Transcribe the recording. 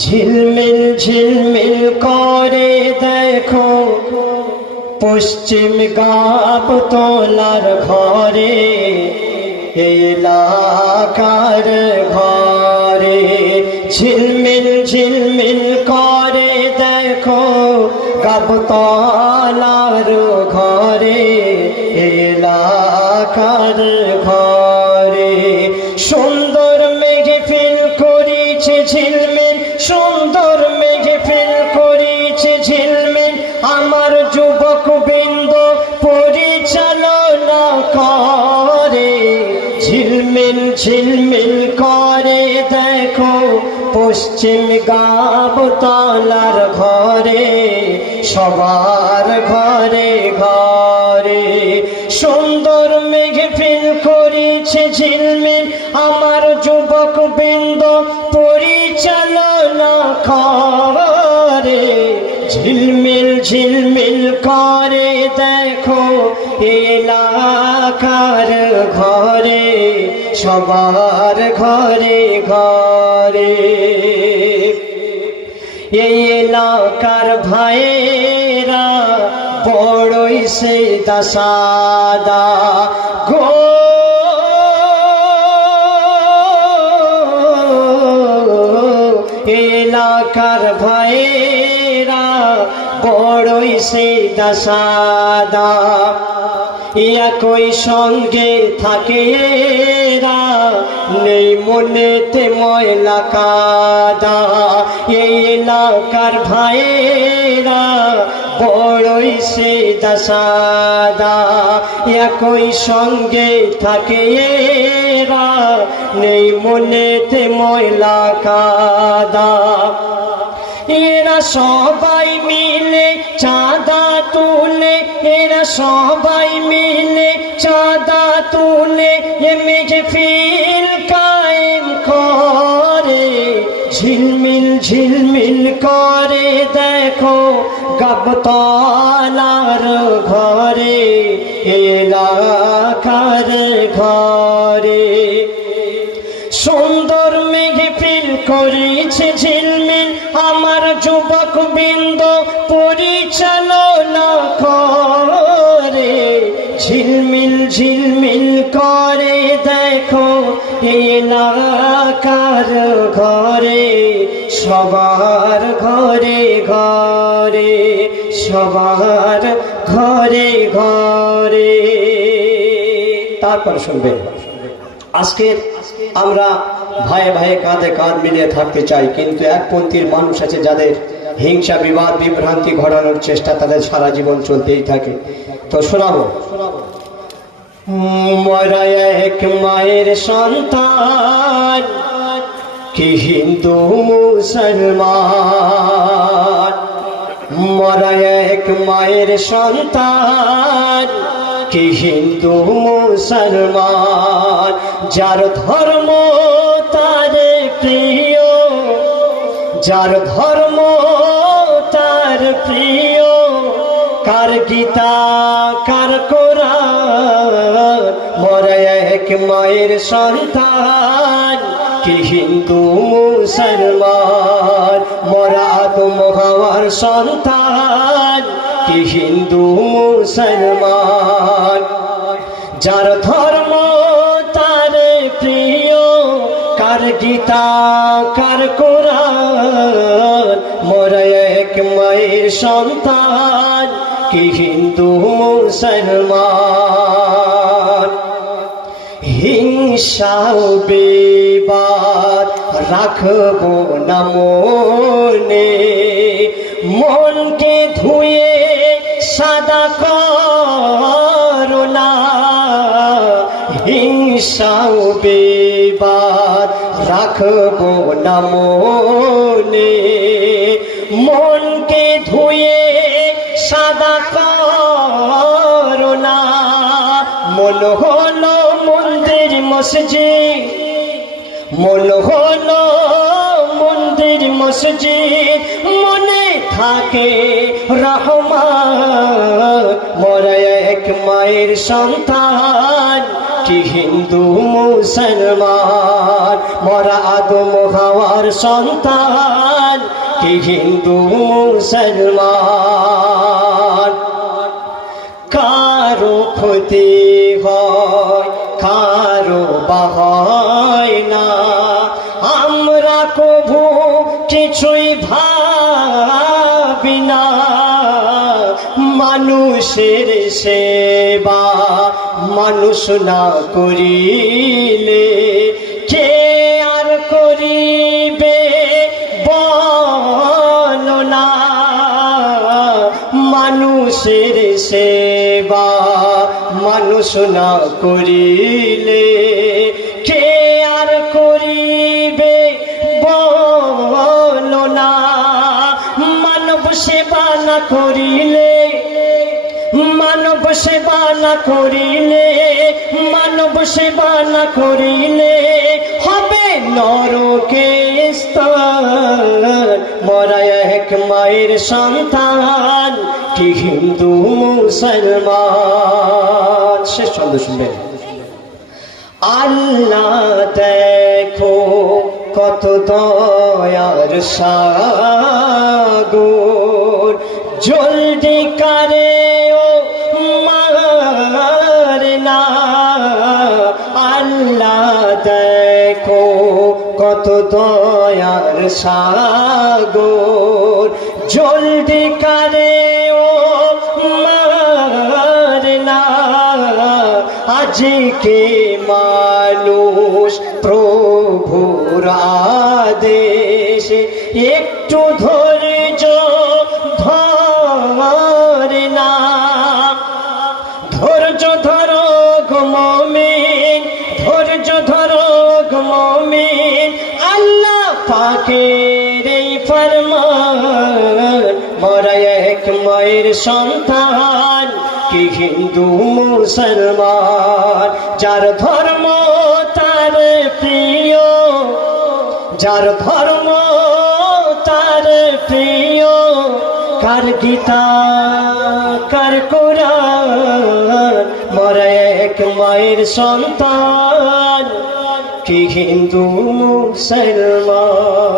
ঝিলমিল ঝিলমিল করে দেখো পশ্চিম গাবতলার ঘরে, এলাকার ঘরে। ঝিলমিল ঝিলমিল করে দেখো গাবতলার ঘরে, এলাকার ঘরে। সুন্দর মেহফিল করিছে ঝিলমিল, সুন্দর মেহফিল করিছে ঝিলমিল, আমার যুবক বৃন্দ পরিচালনা করে। ঝিলমিল ঝিলমিল করে দেখো পশ্চিম গাবতলার ঘরে, সবার ঘরে ঘরে। সুন্দর মেহফিল করিছে ঝিলমিল, আমার যুবক বৃন্দ পরিচালনা করে। ঝিলমিল ঝিলমিল করে দেখো এলাকার ঘরে, সবার ঘরে ঘরে। এই এলাকার ভাইয়েরা বড়ই সেদা সাদা গো, এলাকার ভাইয়েরা বড়ই সেদা সাদা। একই সঙ্গে থাকে এরা, নেই মনেতে ময়লা কাদা। এই এলাকার ভাইয়েরা বড়ই সেদা সাদা, একই সঙ্গে থাকে এরা, নেই মনেতে ময়লা কাদা। এরা সবাই মিলে চাঁদা তুলে, এরা সবাই মিলে চাঁদা তুলে, মেহফিল কায়েম করে। ঝিলমিল ঝিলমিল করে দেখো গাবতলার ঘরে, এলাকার ঘরে। সুন্দর মেহফিল করেছে ঝিলমিল, আমার যুবক বৃন্দ পরিচালনা করে। ঝিলমিল ঝিলমিল করে দেখো এলাকার ঘরে, সবার ঘরে ঘরে, সবার ঘরে ঘরে। তারপর শুনবেন, আজকের আমরা ভাই ভাই কাঁধে কাঁধ মিলিয়ে থাকতে চাই, কিন্তু একপন্থীর মানুষ আছে যাদের হিংসা বিবাদ বিভ্রান্তি ঘটানোর চেষ্টা তাদের সারা জীবন চলতেই থাকে। তো শোনাবো, মরা এক মায়ের সন্তান, কি হিন্দু মুসলমান। মরা এক মায়ের সন্তান, কি হিন্দু মুসলমান। যার ধর্ম তার প্রিয়, যার ধর্ম তার প্রিয়, কার গীতা কার কোরআন। মরা এক মায়ের সন্তান, কি হিন্দু মুসলমান। মরা আদম হাওয়ার সন্তান, কি হিন্দু মুসলমান। যার ধর্ম তার প্রিয়, কার গীতা কার কোরআন। মরা এক মায়ের সন্তান, কি হিন্দু মুসলমান। হিংসা বিবাদ রাখবো না মনে, মনকে ধুয়ে সাদা করোনা। হিংসা বিবাদ রাখবো না মনে, মনকে ধুয়ে সাদা করোনা। মন হলো মন্দির মসজিদ, মন হলো মন্দির মসজিদ, মনে থাকে রহমান। মরা এক মায়ের সন্তান, কি হিন্দু মুসলমান। মরা আদম হাওয়ার সন্তান, কি হিন্দু মুসলমান। কারো ক্ষতি হয় কারো বা হয় না, আমরা কভু কিছুই ভাবি না। মানুষের সেবা মানুষ না করিলে কে আর করিবে বলো না। মানুষের সেবা মানুষ না করিলে কে আর করিবে বলো না। মানব সেবা না করিলে মানব সেবা না করিলে মানব সেবা না করিলে হবে নরকে স্থান। মরা এক মায়ের সন্তান কি হিন্দু মুসলমান। শেষ ছন্দ শুনবেন। আল্লাহ দেখো কত দয়ার সাগর, জলদি করে ও মারে না। আল্লাহ দেখো কত দয়ার সাগর, জলদি করে ও মারে না। আজকে মানুষ প্রভুর আদেশ একটু ধৈর্য ধরে না। ধৈর্য ধরো গো মুমিন, ধৈর্য ধরো গো মুমিন, আল্লাহ পাকের এই ফরমান। মরা এক মায়ের সন্তান কি হিন্দু মুসলমান। যার ধর্ম তার প্রিয়, যার ধর্ম তার প্রিয়, কার গীতা কার কোরআন। মরা এক মায়ের সন্তান কি হিন্দু মুসলমান।